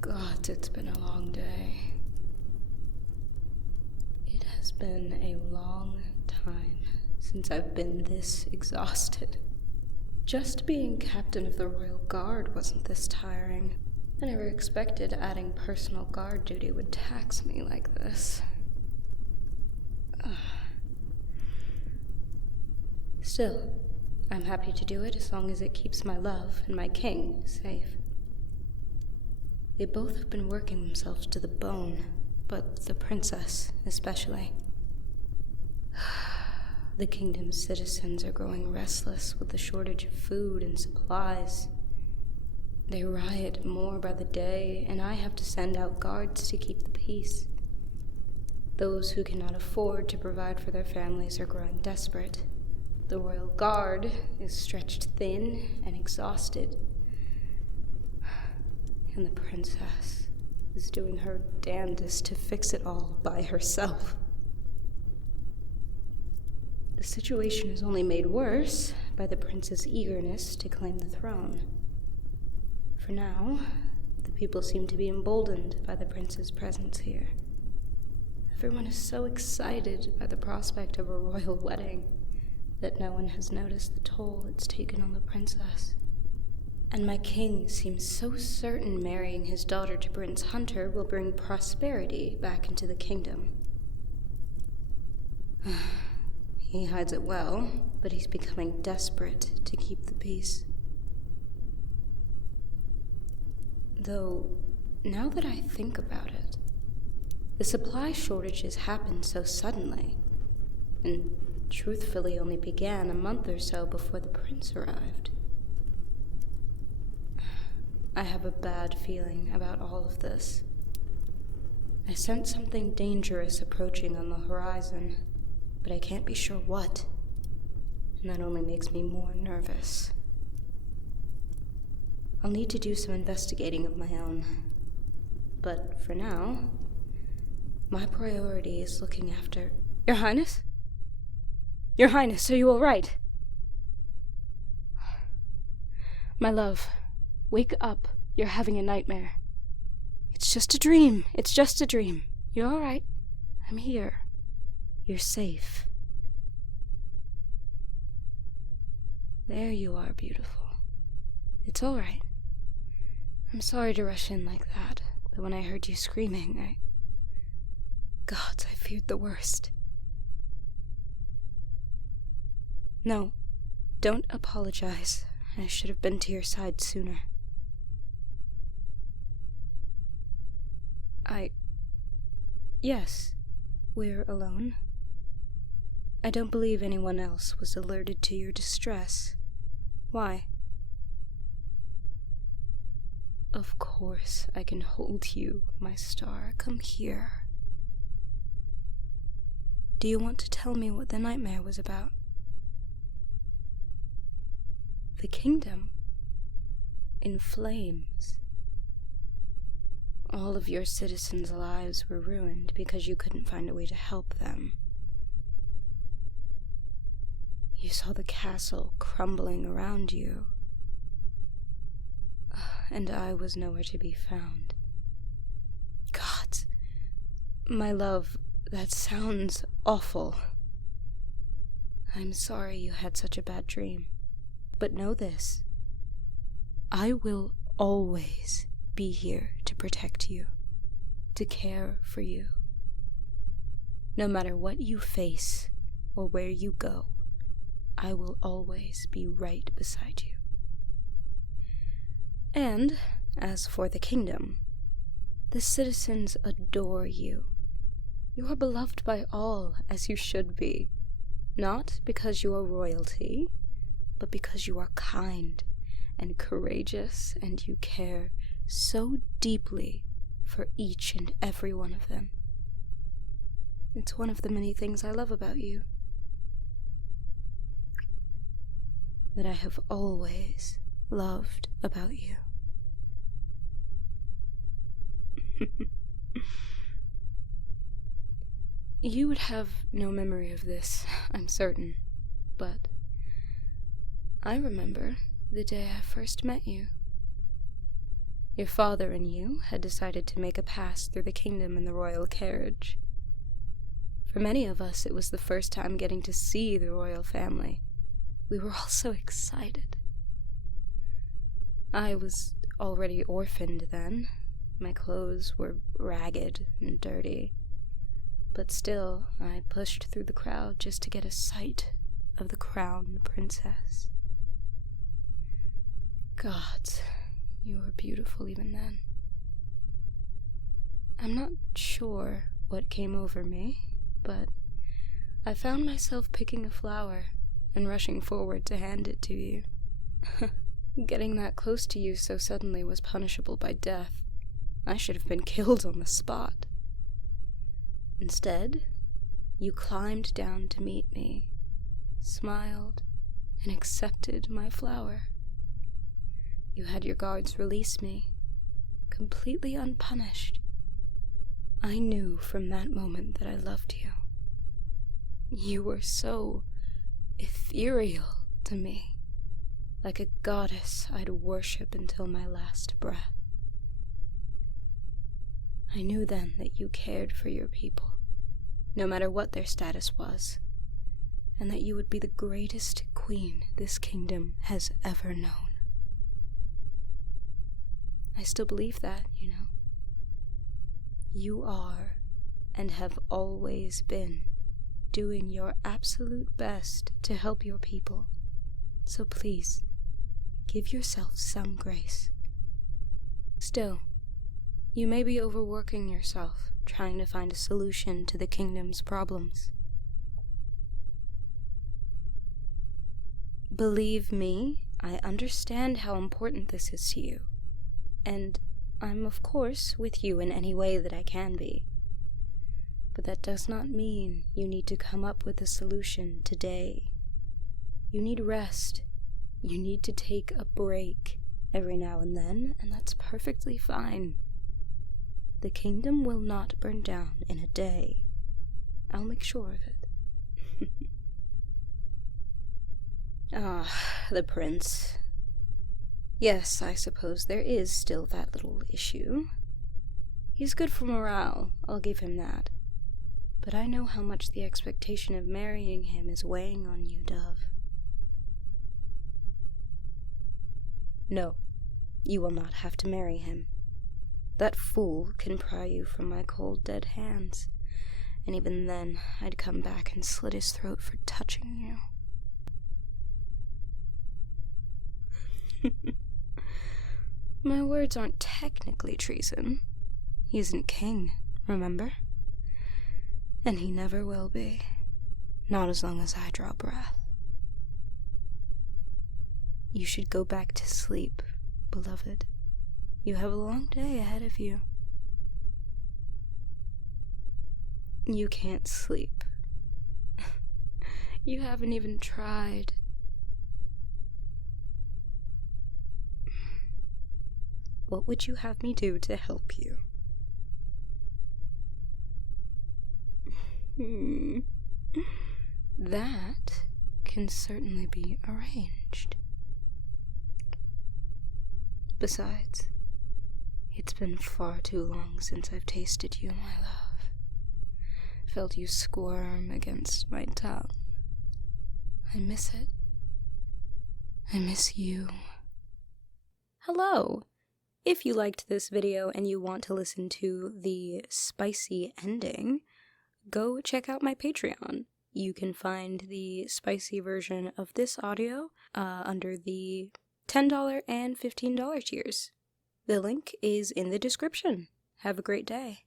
God, it's been a long day. It has been a long time since I've been this exhausted. Just being captain of the Royal Guard wasn't this tiring. I never expected adding personal guard duty would tax me like this. Still, I'm happy to do it as long as it keeps my love and my king safe. They both have been working themselves to the bone, but the princess especially. The kingdom's citizens are growing restless with the shortage of food and supplies. They riot more by the day, and I have to send out guards to keep the peace. Those who cannot afford to provide for their families are growing desperate. The Royal Guard is stretched thin and exhausted. And the princess is doing her damnedest to fix it all by herself. The situation is only made worse by the prince's eagerness to claim the throne. For now, the people seem to be emboldened by the prince's presence here. Everyone is so excited by the prospect of a royal wedding that no one has noticed the toll it's taken on the princess. And my king seems so certain marrying his daughter to Prince Hunter will bring prosperity back into the kingdom. He hides it well, but he's becoming desperate to keep the peace. Though, now that I think about it, the supply shortages happened so suddenly, and truthfully only began a month or so before the prince arrived. I have a bad feeling about all of this. I sense something dangerous approaching on the horizon, but I can't be sure what, and that only makes me more nervous. I'll need to do some investigating of my own, but for now, my priority is looking after... Your Highness? Your Highness, are you all right? My love, wake up. You're having a nightmare. It's just a dream. It's just a dream. You're all right. I'm here. You're safe. There you are, beautiful. It's all right. I'm sorry to rush in like that, but when I heard you screaming, God, I feared the worst. No, don't apologize. I should have been to your side sooner. Yes, we're alone. I don't believe anyone else was alerted to your distress. Why? Of course I can hold you, my star. Come here. Do you want to tell me what the nightmare was about? The kingdom? In flames. All of your citizens' lives were ruined because you couldn't find a way to help them. You saw the castle crumbling around you. And I was nowhere to be found. God, my love, that sounds awful. I'm sorry you had such a bad dream. But know this. I will always be here to protect you, to care for you. No matter what you face or where you go, I will always be right beside you. And, as for the kingdom, the citizens adore you. You are beloved by all, as you should be, not because you are royalty, but because you are kind and courageous, and you care so deeply for each and every one of them. It's one of the many things I love about you. That I have always loved about you. You would have no memory of this, I'm certain, but I remember the day I first met you. Your father and you had decided to make a pass through the kingdom in the royal carriage. For many of us, it was the first time getting to see the royal family. We were all so excited. I was already orphaned then. My clothes were ragged and dirty. But still, I pushed through the crowd just to get a sight of the crown princess. God, you were beautiful even then. I'm not sure what came over me, but I found myself picking a flower and rushing forward to hand it to you. Getting that close to you so suddenly was punishable by death. I should have been killed on the spot. Instead, you climbed down to meet me, smiled, and accepted my flower. You had your guards release me, completely unpunished. I knew from that moment that I loved you. You were so ethereal to me, like a goddess I'd worship until my last breath. I knew then that you cared for your people, no matter what their status was, and that you would be the greatest queen this kingdom has ever known. I still believe that, you know. You are, and have always been, doing your absolute best to help your people. So please, give yourself some grace. Still, you may be overworking yourself, trying to find a solution to the kingdom's problems. Believe me, I understand how important this is to you, and I'm of course with you in any way that I can be. But that does not mean you need to come up with a solution today. You need rest. You need to take a break every now and then, and that's perfectly fine. The kingdom will not burn down in a day. I'll make sure of it. The prince. Yes, I suppose there is still that little issue. He's good for morale, I'll give him that. But I know how much the expectation of marrying him is weighing on you, Dove. No, you will not have to marry him. That fool can pry you from my cold, dead hands, and even then I'd come back and slit his throat for touching you. My words aren't technically treason. He isn't king, remember? And he never will be. Not as long as I draw breath. You should go back to sleep, beloved. You have a long day ahead of you. You can't sleep. You haven't even tried. What would you have me do to help you? That can certainly be arranged. Besides, it's been far too long since I've tasted you, my love. Felt you squirm against my tongue. I miss it. I miss you. Hello! If you liked this video and you want to listen to the spicy ending, go check out my Patreon. You can find the spicy version of this audio under the $10 and $15 tiers. The link is in the description. Have a great day.